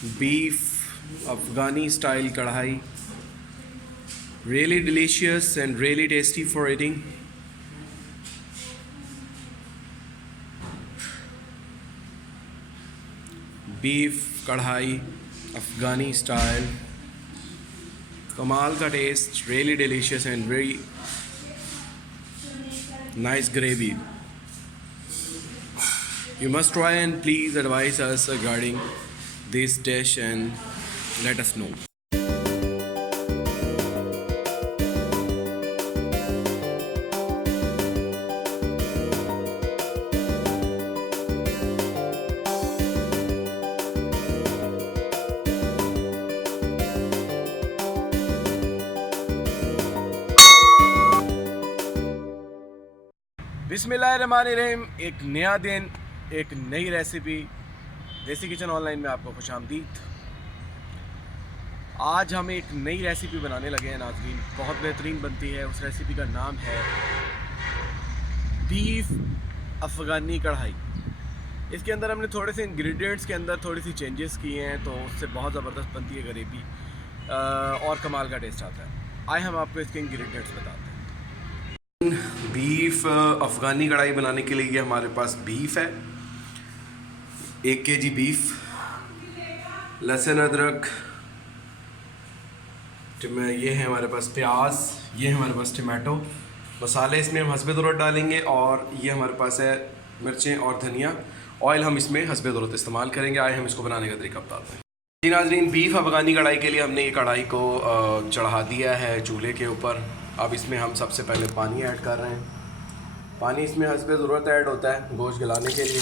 beef Afghani style kadhai. Really delicious and really tasty for eating. Beef kadhai Afghani style. Kamal ka taste, really delicious and very nice gravy. You must try and please advise us regarding this dish and let us know. बिस्मिल्लाहिर्रहमानिर्रहीम। एक नया दिन, एक नई recipe, देसी kitchen online में आपको खुशामदीद। आज हम एक नई रेसिपी बनाने लगे हैं नाज़रीन, बहुत बेहतरीन बनती है। उस रेसिपी का नाम है बीफ अफ़गानी कढ़ाई। इसके अंदर हमने थोड़े से इंग्रेडिएंट्स के अंदर थोड़ी सी चेंजेस किए हैं, तो उससे बहुत ज़बरदस्त बनती है ग्रेवी और कमाल का टेस्ट आता है। आए हम आपको इसके इंग्रेडिएंट्स बताते हैं। बीफ अफ़गानी कढ़ाई बनाने के लिए हमारे पास बीफ है, 1 kg बीफ, लहसुन अदरक, ये है हमारे पास प्याज, ये है हमारे पास टमाटो, मसाले इसमें हम हस्बे ज़रूरत डालेंगे, और ये हमारे पास है मिर्चें और धनिया। ऑयल हम इसमें हस्बे ज़रूरत इस्तेमाल करेंगे। आए हम इसको बनाने का तरीका बताते हैं। जी नाज़रीन, बीफ अफ़गानी कढ़ाई के लिए हमने ये कढ़ाई को चढ़ा दिया है चूल्हे के ऊपर। अब इसमें हम सबसे पहले पानी ऐड कर रहे हैं। पानी इसमें हस्बे ज़रूरत ऐड होता है गोश्त गलाने के लिए।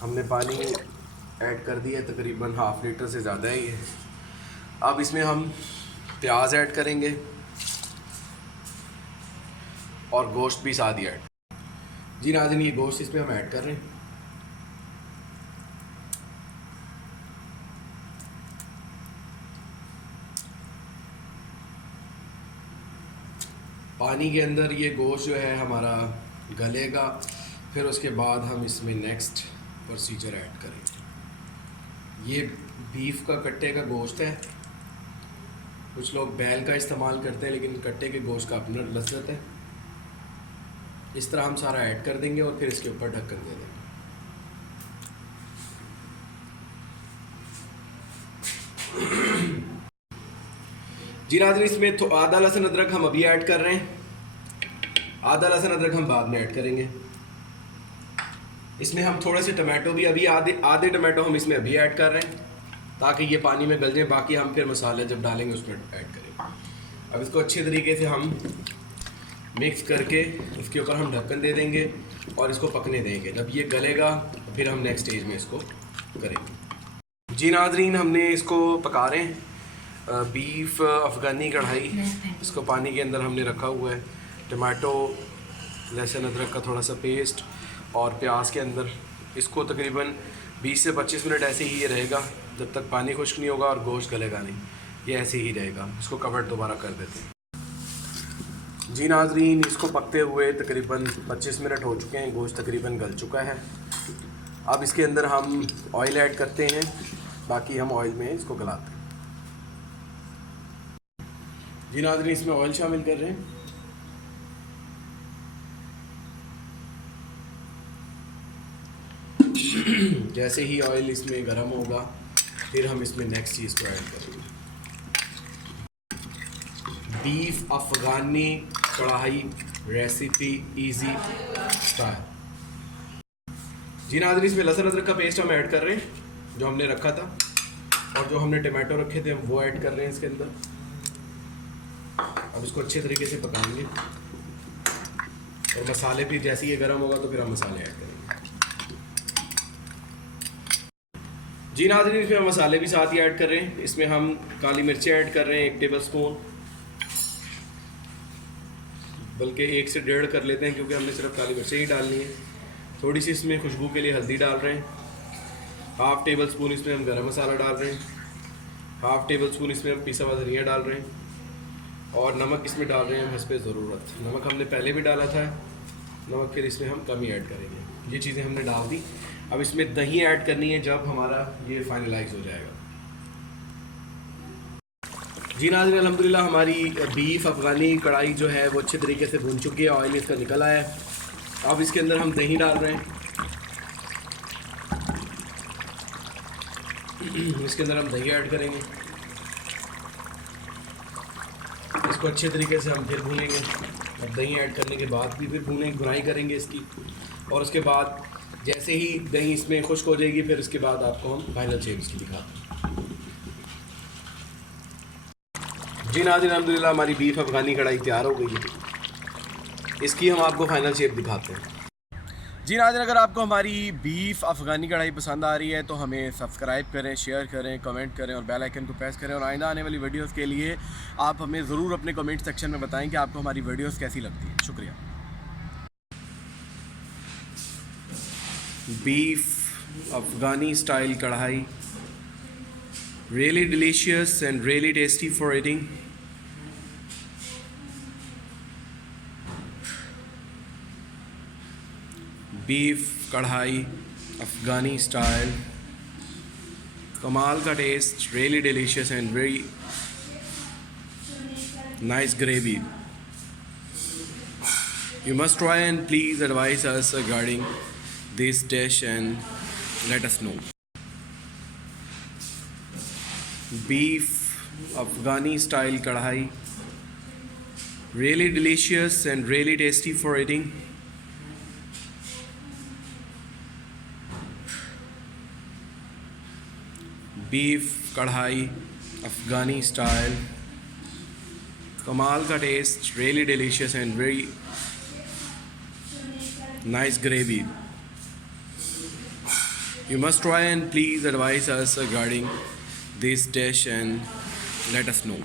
हमने पानी ऐड कर दिया, तकरीबन 1/2 लीटर से ज़्यादा ही है। अब इसमें हम प्याज ऐड करेंगे और गोश्त भी साथ ही ऐड। जी नाज़रीन, ये गोश्त इसमें हम ऐड कर रहे हैं। पानी के अंदर ये गोश्त जो है हमारा गलेगा, फिर उसके बाद हम इसमें नेक्स्ट प्रोसीजर ऐड करेंगे। ये बीफ का कट्टे का गोश्त है। कुछ लोग बैल का इस्तेमाल करते हैं, लेकिन कट्टे के गोश्त का अपना लज्जत है। इस तरह हम सारा ऐड कर देंगे और फिर इसके ऊपर ढक्कन दे देंगे। जी नाज़रीन, इसमें आधा लहसुन अदरक हम अभी ऐड कर रहे हैं, आधा लहसुन अदरक हम बाद में ऐड करेंगे। इसमें हम थोड़े से टमाटो भी अभी आधे टमाटो हम इसमें अभी ऐड कर रहे हैं, ताकि ये पानी में गल जाए। बाकी हम फिर मसाले जब डालेंगे उसमें ऐड करेंगे। अब इसको अच्छे तरीके से हम मिक्स करके इसके ऊपर हम ढक्कन दे देंगे और इसको पकने देंगे। जब ये गलेगा फिर हम नेक्स्ट स्टेज में इसको करेंगे। जी नाज़रीन, हमने इसको पका रहे हैं बीफ अफ़गानी कढ़ाई। इसको पानी के अंदर हमने रखा हुआ है। टमाटो, लहसुन अदरक का थोड़ा सा पेस्ट और प्याज के अंदर इसको तकरीबन 20 से 25 मिनट ऐसे ही ये रहेगा, जब तक पानी खुश्क नहीं होगा और गोश्त गलेगा नहीं। ये ऐसे ही रहेगा। इसको कवर दोबारा कर देते हैं। जी नाज़रीन, इसको पकते हुए तकरीबन 25 मिनट हो चुके हैं। गोश्त तकरीबन गल चुका है। अब इसके अंदर हम ऑयल ऐड करते हैं। बाकी हम ऑयल में इसको गलाते हैं। जी नाज़रीन, इसमें ऑयल शामिल कर रहे हैं। जैसे ही ऑयल इसमें गर्म होगा फिर हम इसमें नेक्स्ट चीज़ को ऐड करेंगे। बीफ अफ़गानी कढ़ाई रेसिपी इजी स्टाइल। जी नाज़रीन, इसमें लहसुन अदरक का पेस्ट हम ऐड कर रहे हैं जो हमने रखा था, और जो हमने टमाटो रखे थे हम वो ऐड कर रहे हैं इसके अंदर। अब इसको अच्छे तरीके से पकाएंगे और मसाले भी जैसे ये गर्म होगा तो फिर हम मसाले ऐड करेंगे। जी नाज़रीन, इसमें हम मसाले भी साथ ही ऐड कर रहे हैं। इसमें हम काली मिर्चें ऐड कर रहे हैं 1 टेबलस्पून, बल्कि 1 से 1.5 कर लेते हैं क्योंकि हमने सिर्फ काली मिर्चें ही डालनी है। थोड़ी सी इसमें खुशबू के लिए हल्दी डाल रहे हैं। 1/2 टेबलस्पून इसमें हम गरम मसाला डाल रहे हैं। 1/2 टेबलस्पून इसमें हम पिसा हुआ धनिया डाल रहे हैं, और नमक इसमें डाल रहे हैं हम हस्बे ज़रूरत। नमक हमने पहले भी डाला था, नमक फिर इसमें हम कम ही ऐड करेंगे। ये चीज़ें हमने डाल दी। अब इसमें दही ऐड करनी है जब हमारा ये फाइनलाइज हो जाएगा। जी नाज़रीन, अल्हम्दुलिल्लाह हमारी बीफ अफ़गानी कढ़ाई जो है वो अच्छे तरीके से भुन चुकी है, ऑयल इसका निकल आया है। अब इसके अंदर हम दही डाल रहे हैं। इसके अंदर हम दही ऐड करेंगे, इसको अच्छे तरीके से हम फिर भूनेंगे। अब दही ऐड करने के बाद भी फिर भुनाई करेंगे इसकी, और उसके बाद जैसे ही दही इसमें खुश्क हो जाएगी फिर उसके बाद आपको हम फाइनल शेप इसकी दिखाते हैं। जी नाज़रीन, अल्हम्दुलिल्लाह हमारी बीफ अफ़गानी कढ़ाई तैयार हो गई है। इसकी हम आपको फाइनल शेप दिखाते हैं। जी नाज़रीन, अगर आपको हमारी बीफ अफ़गानी कढ़ाई पसंद आ रही है तो हमें सब्सक्राइब करें, शेयर करें, कमेंट करें और बेल आइकन को प्रेस करें। और आइंदा आने वाली वीडियोस के लिए आप हमें ज़रूर अपने कमेंट सेक्शन में बताएं कि आपको हमारी वीडियोस कैसी लगती हैं। शुक्रिया। बीफ अफ़गानी स्टाइल कढ़ाई, really delicious and really tasty for eating. Beef कढ़ाई अफ़गानी स्टाइल, कमाल का test, really delicious and very nice gravy. You must try and please advise us regarding this dish and let us know. Beef Afghani style kadhai, really delicious and really tasty for eating. Beef kadhai Afghani style, kamal ka taste, really delicious and very nice gravy. You must try and please advise us regarding this dish and let us know.